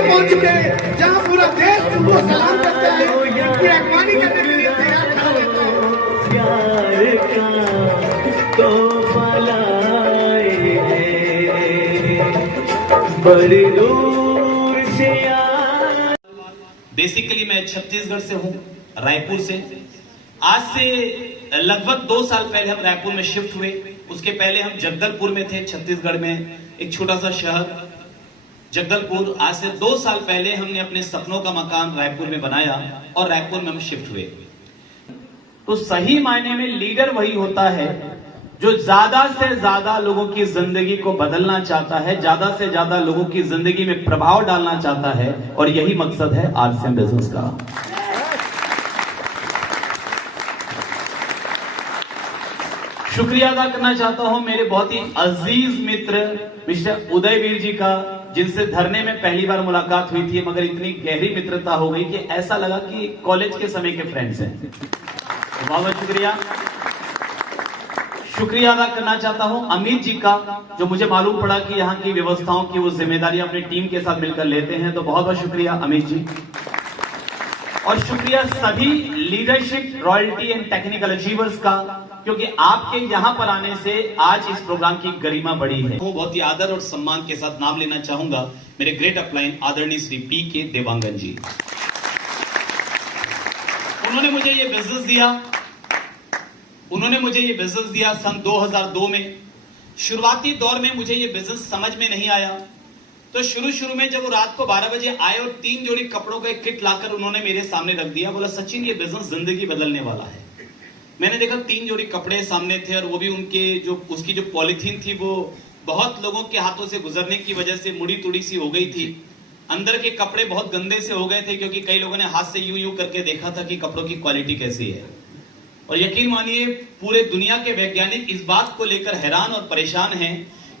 पहुंच चुके हैं जहां पूरा देश उनको सलाम करता है, उनकी अगवानी करने के लिए तैयार खड़ा रहता है। प्यार का तो पलाए बड़ी दूर से बेसिकली मैं छत्तीसगढ़ से हूं, रायपुर से। आज से लगभग 2 साल पहले हम रायपुर में शिफ्ट हुए। उसके पहले हम जगदलपुर में थे, छत्तीसगढ़ में एक छोटा सा शहर जगदलपुर। आज से 2 साल पहले हमने अपने सपनों का मकान रायपुर में बनाया और रायपुर में हम शिफ्ट हुए। तो सही मायने में लीडर वही होता है जो ज्यादा से ज्यादा लोगों की जिंदगी को बदलना चाहता है, ज्यादा से ज्यादा लोगों की जिंदगी में प्रभाव डालना चाहता है, और यही मकसद है आरसीएम बिजनेस का। शुक्रिया अदा करना चाहता हूं मेरे बहुत ही अजीज मित्र मिस्टर उदयवीर जी का, जिनसे धरने में पहली बार मुलाकात हुई थी, मगर इतनी गहरी मित्रता हो गई कि ऐसा लगा कि कॉलेज के समय के फ्रेंड्स हैं। बहुत बहुत शुक्रिया। शुक्रिया अदा करना चाहता हूं अमित जी का, जो मुझे मालूम पड़ा कि यहाँ की व्यवस्थाओं की वो जिम्मेदारी अपनी टीम के साथ मिलकर लेते हैं, तो बहुत बहुत शुक्रिया अमित जी। और शुक्रिया सभी leadership, royalty and technical achievers का, क्योंकि आपके यहां पर आने से आज इस प्रोग्राम की गरिमा बढ़ी है। वो बहुत ही आदर और सम्मान के साथ नाम लेना चाहूंगा मेरे ग्रेट अपलाइन आदरणीय श्री पी.के. देवांगन जी। उन्होंने मुझे ये बिजनेस दिया सन 2002 में। शुरुआती दौर में मुझे ये बिजनेस समझ में नहीं आया, तो शुरू में जब वो रात को 12 बजे आए और 3 जोड़ी कपड़ों का एक किट लाकर उन्होंने मेरे सामने रख दिया, बोला सचिन ये बिजनेस जिंदगी बदलने वाला है। मैंने देखा 3 जोड़ी कपड़े सामने थे, और वो भी उसकी जो पॉलिथीन थी वो बहुत लोगों के हाथों से गुजरने की वजह से मुड़ी तुड़ी सी हो गई थी। अंदर के कपड़े बहुत गंदे से हो गए थे, क्योंकि कई लोगों ने हाथ से यूं करके देखा था कि कपड़ों की क्वालिटी कैसी है। और यकीन मानिए पूरे दुनिया के वैज्ञानिक इस बात को लेकर हैरान और परेशान हैं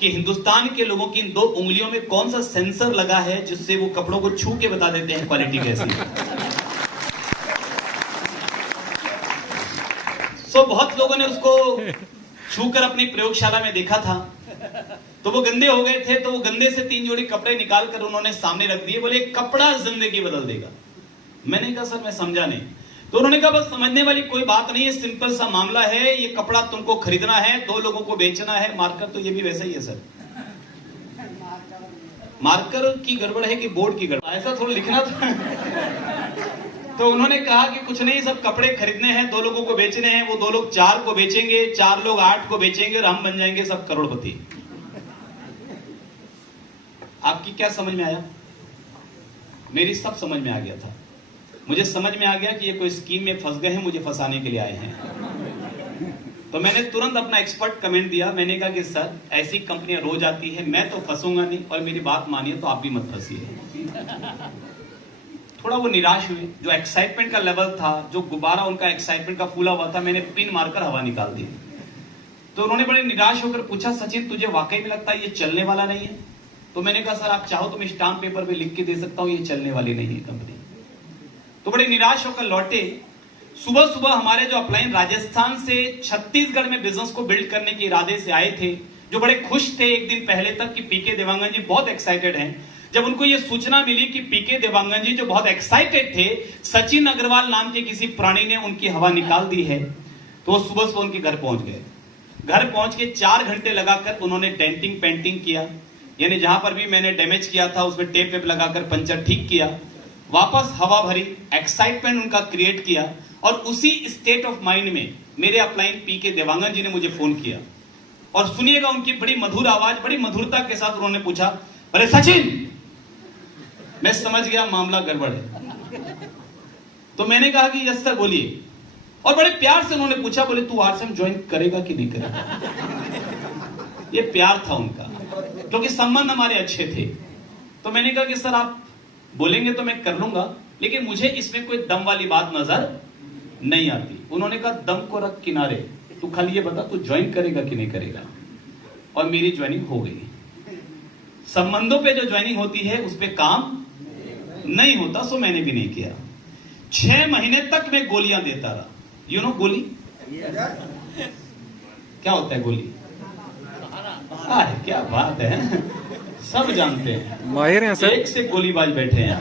कि हिंदुस्तान के लोगों की इन 2 उंगलियों में कौन सा सेंसर लगा है जिससे वो कपड़ों को छू के बता देते हैं क्वालिटी कैसी है। बहुत लोगों ने उसको छूकर अपनी प्रयोगशाला में देखा था, तो वो गंदे हो गए थे, तो वो गंदे से 3 जोड़ी कपड़े निकाल कर उन्होंने सामने रख दिए, बोले कपड़ा जिंदगी बदल देगा। मैंने कहा सर मैं समझा नहीं। तो उन्होंने कहा बस समझने वाली कोई बात नहीं है, सिंपल सा मामला है, ये कपड़ा तुमको खरीदना है, 2 लोगों को बेचना है। मार्कर तो ये भी वैसा ही है सर, मार्कर की गड़बड़ है कि बोर्ड की गड़बड़, ऐसा थोड़ा लिखना था। तो उन्होंने कहा कि कुछ नहीं, सब कपड़े खरीदने हैं, 2 लोगों को बेचने हैं, वो 2 लोग 4 को बेचेंगे, 4 लोग 8 को बेचेंगे, और हम बन जाएंगे सब करोड़पति। आपकी क्या समझ में आया? मेरी सब समझ में आ गया था। मुझे समझ में आ गया कि ये कोई स्कीम में फंस गए हैं, मुझे फंसाने के लिए आए हैं। तो मैंने तुरंत अपना एक्सपर्ट कमेंट दिया। मैंने कहा कि सर ऐसी कंपनियां रोज आती है, मैं तो फंसूंगा नहीं, और मेरी बात मानिए तो आप भी मत फंसिए। थोड़ा वो निराश हुए, जो एक्साइटमेंट का लेवल था, जो गुब्बारा उनका एक्साइटमेंट का फूला हुआ था, मैंने पिन मारकर हवा निकाल दी। तो उन्होंने बड़े निराश होकर पूछा सचिन तुझे वाकई में लगता है ये चलने वाला नहीं है? तो मैंने कहा सर आप चाहो तो मैं स्टाम्प पेपर पे लिख के दे सकता हूं ये चलने वाली नहीं है कंपनी। तो बड़े निराश होकर लौटे। सुबह हमारे जो अपलाइन राजस्थान से छत्तीसगढ़ में बिजनेस को बिल्ड करने के इरादे से आए थे, जो बड़े खुश थे एक दिन पहले तक कि पी.के. देवांगन जी बहुत एक्साइटेड हैं। जब उनको ये सूचना मिली कि पी.के. देवांगन जी जो बहुत एक्साइटेड थे, सचिन अग्रवाल नाम के किसी प्राणी ने उनकी हवा निकाल दी है, तो वो सुबह उनके घर पहुंच गए। घर पहुंच के 4 घंटे लगाकर उन्होंने डेंटिंग पेंटिंग किया, यानी जहां पर भी मैंने डैमेज किया था उसमें टेप वेप लगाकर पंचर ठीक किया, वापस हवा भरी, एक्साइटमेंट उनका क्रिएट किया। और उसी स्टेट ऑफ माइंड में मेरे अपलाइन पी.के. देवांगन जी ने मुझे फोन किया, और सुनिएगा उनकी बड़ी मधुर आवाज, बड़ी मधुरता के साथ उन्होंने पूछा अरे सचिन, मैं समझ गया मामला गड़बड़ है। तो मैंने कहा कि यस सर बोलिए। और बड़े प्यार से उन्होंने पूछा, बोले तू आरसीएम ज्वाइन करेगा कि नहीं करेगा? ये प्यार था उनका, क्योंकि संबंध हमारे अच्छे थे। तो मैंने कहा कि सर आप बोलेंगे तो मैं कर लूंगा, लेकिन मुझे इसमें कोई दम वाली बात नजर नहीं आती। उन्होंने कहा दम को रख किनारे, तू खाली ये बता तू ज्वाइन करेगा कि नहीं करेगा। और मेरी ज्वाइनिंग हो गई। संबंधों पे जो ज्वाइनिंग होती है उस पे काम नहीं होता, सो मैंने भी नहीं किया। 6 महीने तक मैं गोलियां देता रहा। यू नो गोली क्या होता है? गोली क्या बात है। सब जानते हैं, माहिर हैं सर। एक से गोलीबाज बैठे हैं।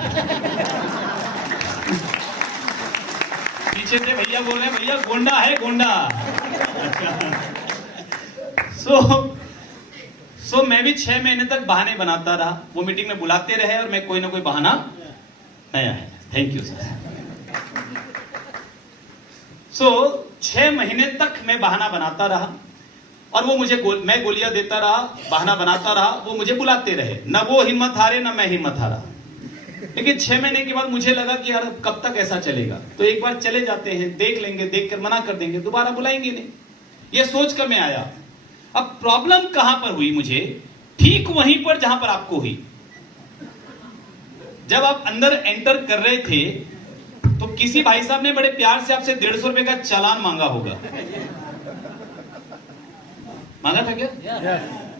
पीछे से भैया बोल रहे हैं, भैया गोंडा है गोंडा। सो मैं भी 6 महीने तक बहाने बनाता रहा। वो मीटिंग में बुलाते रहे और मैं कोई ना कोई बहाना नया है। Thank you sir. 6 महीने तक मैं बहाना बनाता रहा और वो मुझे मैं गोलियां देता रहा, बहाना बनाता रहा, वो मुझे बुलाते रहे। ना वो हिम्मत हारे ना मैं हिम्मत हारा। लेकिन 6 महीने के बाद मुझे लगा कि यार कब तक ऐसा चलेगा, तो एक बार चले जाते हैं, देख लेंगे, देख कर मना कर देंगे, दोबारा बुलाएंगे नहीं। ये सोच कर मैं आया। अब प्रॉब्लम कहां पर हुई मुझे? ठीक वहीं पर जहां पर आपको हुई। जब आप अंदर एंटर कर रहे थे तो किसी भाई साहब ने बड़े प्यार से आपसे 150 रुपए का चालान मांगा होगा। मांगा था क्या?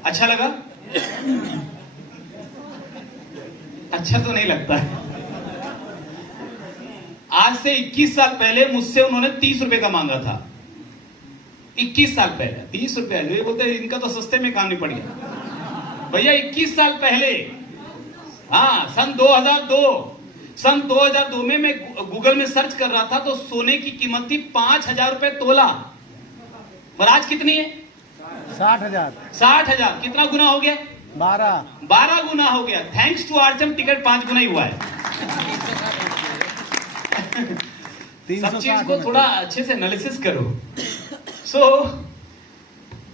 अच्छा लगा? अच्छा तो नहीं लगता है। आज से 21 साल पहले मुझसे उन्होंने 30 रुपए का मांगा था। 21 साल पहले 30 रुपए। ये बोलते इनका तो सस्ते में काम नहीं पड़ गया। भैया 21 साल पहले, हाँ, सन 2002 में मैं गूगल में सर्च कर रहा था तो सोने की कीमत थी 5,000 रुपए तोला। और आज कितनी है? 60,000। 60,000। कितना गुना हो गया? 12 गुना हो गया। थैंक्स टू आरसीएम टिकट 5 गुना ही हुआ है। सब चीज को थोड़ा अच्छे से एनालिसिस करो।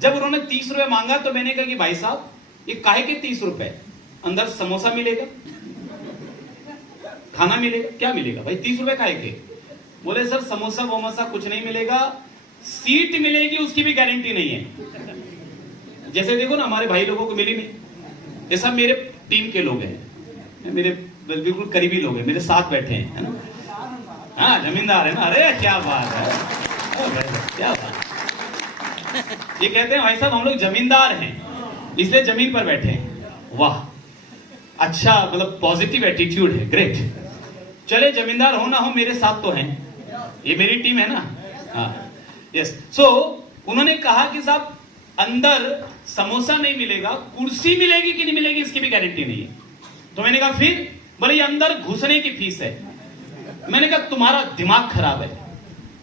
जब उन्होंने 30 रुपए मांगा तो मैंने कहा कि भाई साहब ये काहे के 30 रुपए? अंदर समोसा मिलेगा, खाना मिलेगा, क्या मिलेगा भाई? 30 रुपए काहे के? बोले सर समोसा वोमोसा कुछ नहीं मिलेगा, सीट मिलेगी उसकी भी गारंटी नहीं है। जैसे देखो ना हमारे भाई लोगों को मिली नहीं, ये सब मेरे टीम के लोग हैं, मेरे बिल्कुल करीबी लोग हैं, मेरे साथ बैठे हैं, है ना? हाँ, जमींदार है ना। अरे क्या बात है, क्या बात। ये कहते हैं भाई साहब हम लोग जमींदार हैं इसलिए जमीन पर बैठे हैं। वाह, अच्छा, मतलब पॉजिटिव एटीट्यूड है, ग्रेट। चले जमींदार हो ना हो, मेरे साथ तो हैं, ये मेरी टीम है ना। हाँ, यस। उन्होंने कहा कि साहब अंदर समोसा नहीं मिलेगा, कुर्सी मिलेगी कि नहीं मिलेगी इसकी भी गारंटी नहीं है। तो मैंने कहा फिर? बोले ये अंदर घुसने की फीस है। मैंने कहा तुम्हारा दिमाग खराब है।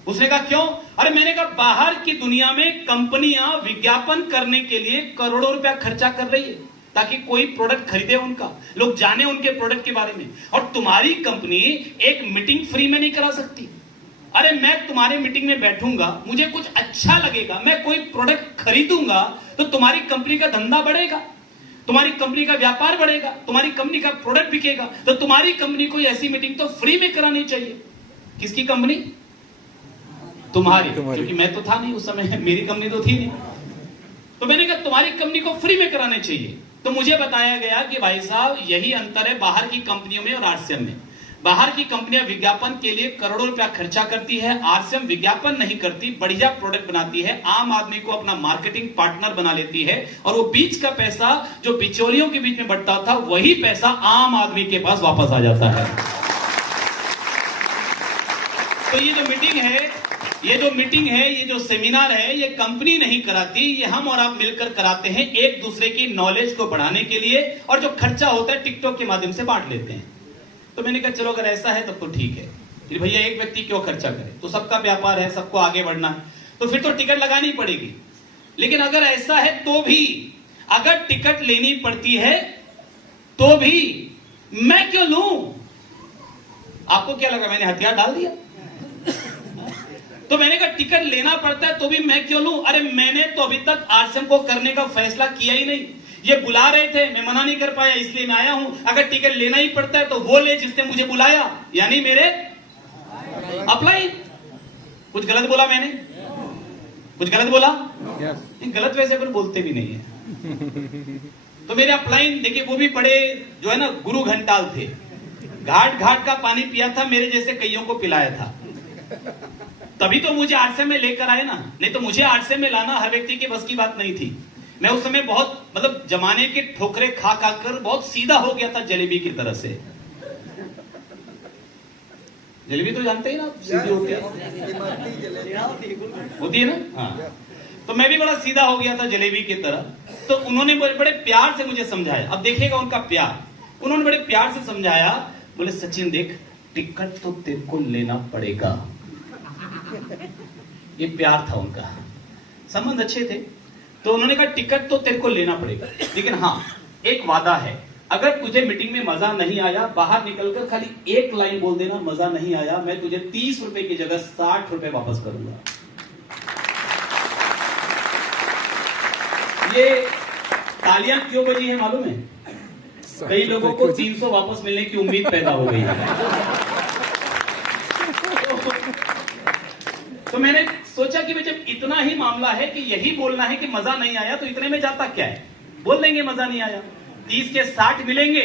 उसने कहा क्यों? अरे मैंने कहा बाहर की दुनिया में कंपनियां विज्ञापन करने के लिए करोड़ों रुपया खर्चा कर रही है ताकि कोई प्रोडक्ट खरीदे उनका, लोग जाने उनके प्रोडक्ट के बारे में, और तुम्हारी कंपनी एक मीटिंग फ्री में नहीं करा सकती। अरे मैं तुम्हारे मीटिंग में बैठूंगा, मुझे कुछ अच्छा लगेगा, मैं कोई प्रोडक्ट खरीदूंगा तो तुम्हारी कंपनी का धंधा बढ़ेगा, तुम्हारी कंपनी का व्यापार बढ़ेगा, तुम्हारी कंपनी का प्रोडक्ट बिकेगा। तो तुम्हारी कंपनी को ऐसी मीटिंग तो फ्री में करानी चाहिए। किसकी कंपनी? तुम्हारी। क्योंकि मैं तो था नहीं उस समय, मेरी कंपनी तो थी नहीं। तो मैंने कहा तुम्हारी कंपनी को फ्री में कराने चाहिए। तो मुझे बताया गया कि भाई साहब यही अंतर है बाहर की कंपनियों में और आरसीएम में। बाहर की कंपनियां विज्ञापन के लिए करोड़ों रुपया खर्चा करती है, आरसीएम विज्ञापन नहीं करती, बढ़िया प्रोडक्ट बनाती है, आम आदमी को अपना मार्केटिंग पार्टनर बना लेती है, और वो बीच का पैसा जो बिचौलियों के बीच में बढ़ता था वही पैसा आम आदमी के पास वापस आ जाता है। तो ये जो मीटिंग है, ये जो सेमिनार है, ये कंपनी नहीं कराती, ये हम और आप मिलकर कराते हैं एक दूसरे की नॉलेज को बढ़ाने के लिए, और जो खर्चा होता है टिकटॉक के माध्यम से बांट लेते हैं। तो मैंने कहा चलो अगर ऐसा है तब तो ठीक है, फिर भैया एक व्यक्ति क्यों खर्चा करे, तो सबका व्यापार है, सबको आगे बढ़ना है, तो फिर तो टिकट लगानी पड़ेगी। लेकिन अगर ऐसा है तो भी, अगर टिकट लेनी पड़ती है तो भी मैं क्यों लूं? आपको क्या लगा मैंने हथियार डाल दिया? तो मैंने कहा टिकट लेना पड़ता है तो भी मैं क्यों लूं? अरे मैंने तो अभी तक आरसीएम को करने का फैसला किया ही नहीं, ये बुला रहे थे, मैं मना नहीं कर पाया इसलिए मैं आया हूं। अगर टिकट लेना ही पड़ता है तो वो ले जिसने मुझे बुलाया, यानी मेरे अप्लाई। कुछ गलत बोला मैंने? कुछ गलत बोला? गलत वैसे पर बोलते भी नहीं है। तो मेरे अपलाइन देखिए, वो भी बड़े जो है ना गुरु घंटाल थे, घाट घाट का पानी पिया था, मेरे जैसे कईयों को पिलाया था, तभी तो मुझे आरसीएम में लेकर आए ना। नहीं तो मुझे आरसीएम में लाना हर व्यक्ति के बस की बात नहीं थी। मैं उस समय बहुत मतलब जमाने के ठोकरे खा खा कर बहुत सीधा हो गया था, जलेबी की तरह से। जलेबी तो जानते ही ना, सीधी होती है ना। हाँ, तो मैं भी बड़ा सीधा हो गया था जलेबी की तरह। तो उन्होंने बड़े प्यार से मुझे समझाया, अब देखिएगा उनका प्यार, उन्होंने बड़े प्यार से समझाया, बोले सचिन देख, टिकट तो तेरे को लेना पड़ेगा। ये प्यार था उनका, संबंध अच्छे थे। तो उन्होंने कहा टिकट तो तेरे को लेना पड़ेगा, लेकिन हाँ एक वादा है, अगर तुझे मीटिंग में मजा नहीं आया, बाहर निकलकर खाली एक लाइन बोल देना, मजा नहीं आया, मैं तुझे 30 रुपए की जगह 60 रुपए वापस करूंगा। ये तालियां क्यों बजी है मालूम है? कई लोगों को 300 वापस मिलने की उम्मीद पैदा हो गई है। तो मैंने सोचा कि जब इतना ही मामला है कि यही बोलना है कि मजा नहीं आया, तो इतने में जाता क्या है, बोल देंगे मजा नहीं आया। 30 के 60 मिलेंगे,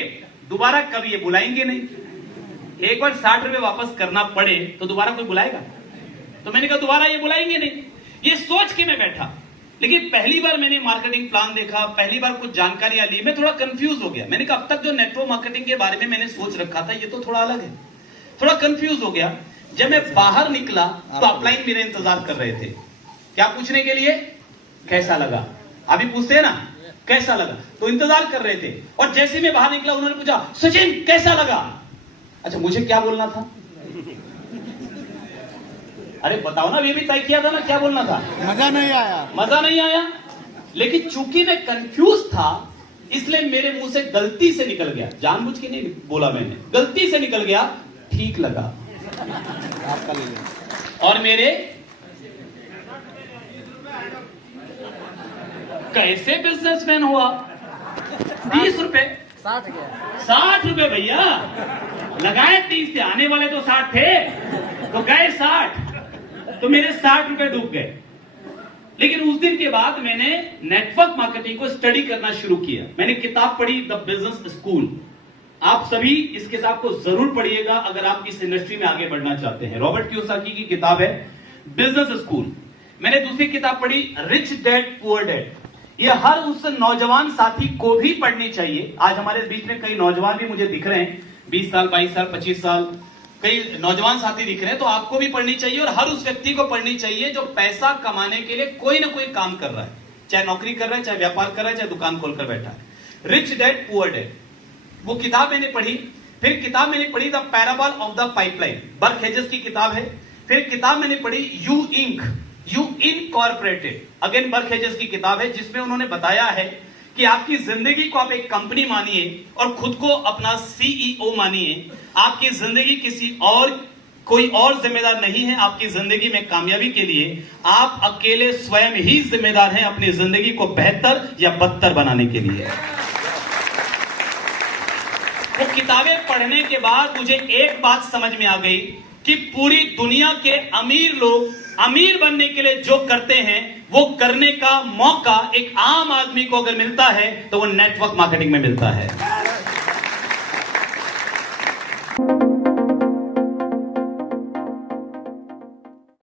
दोबारा कभी ये बुलाएंगे नहीं। एक बार 60 रुपए वापस करना पड़े तो दोबारा कोई बुलाएगा? तो मैंने कहा दोबारा ये बुलाएंगे नहीं। ये सोच के मैं बैठा, लेकिन पहली बार मैंने मार्केटिंग प्लान देखा, पहली बार कुछ जानकारियां ली, मैं थोड़ा कंफ्यूज हो गया। मैंने कहा अब तक जो नेटवर्क मार्केटिंग के बारे में मैंने सोच रखा था, ये तो थोड़ा अलग है। थोड़ा कंफ्यूज हो गया। जब मैं बाहर निकला तो अपलाइन मेरे इंतजार कर रहे थे, क्या पूछने के लिए, कैसा लगा। अभी पूछते हैं ना कैसा लगा, तो इंतजार कर रहे थे। और जैसे मैं बाहर निकला उन्होंने पूछा सचिन कैसा लगा। अच्छा मुझे क्या बोलना था? अरे बताओ ना, ये भी तय किया था ना क्या बोलना था। मजा नहीं आया, मजा नहीं आया। लेकिन चूंकि मैं कंफ्यूज था, इसलिए मेरे मुंह से गलती से निकल गया, जानबूझ के नहीं बोला मैंने, गलती से निकल गया ठीक लगा। आपका ले लो। और मेरे कैसे बिजनेसमैन हुआ? 20 रुपए 60 रुपए भैया लगाए, 30 थे, आने वाले तो 60 थे, तो गए 60, तो मेरे 60 रुपए डूब गए। लेकिन उस दिन के बाद मैंने नेटवर्क मार्केटिंग को स्टडी करना शुरू किया। मैंने किताब पढ़ी द बिजनेस स्कूल। आप सभी इस किताब को जरूर पढ़िएगा अगर आप इस इंडस्ट्री में आगे बढ़ना चाहते हैं। रॉबर्ट कियोसाकी की किताब है बिजनेस स्कूल। मैंने दूसरी किताब पढ़ी रिच डैड पुअर डैड। यह हर उस नौजवान साथी को भी पढ़नी चाहिए। आज हमारे बीच में कई नौजवान भी मुझे दिख रहे हैं, 20 साल 22 साल 25 साल, कई नौजवान साथी दिख रहे हैं। तो आपको भी पढ़नी चाहिए और हर उस व्यक्ति को पढ़नी चाहिए जो पैसा कमाने के लिए कोई ना कोई काम कर रहा है, चाहे नौकरी कर रहा है, चाहे व्यापार कर रहा है, चाहे दुकान खोलकर बैठा है। रिच डैड पुअर डैड, वो किताब मैंने पढ़ी। फिर किताब मैंने पढ़ी the parable of the pipeline, Burke Hedges की किताब है। फिर किताब मैंने पढ़ी you incorporated, again Burke Hedges की किताब है, जिसमें उन्होंने बताया है कि आपकी जिंदगी को आप एक कंपनी मानिए और खुद को अपना सीईओ मानिए। आपकी जिंदगी किसी और कोई और जिम्मेदार नहीं है। आपकी जिंदगी में कामयाबी के लिए आप अकेले स्वयं ही जिम्मेदार हैं अपनी जिंदगी को बेहतर या बदतर बनाने के लिए। वो किताबें पढ़ने के बाद मुझे एक बात समझ में आ गई कि पूरी दुनिया के अमीर लोग अमीर बनने के लिए जो करते हैं, वो करने का मौका एक आम आदमी को अगर मिलता है तो वो नेटवर्क मार्केटिंग में मिलता है।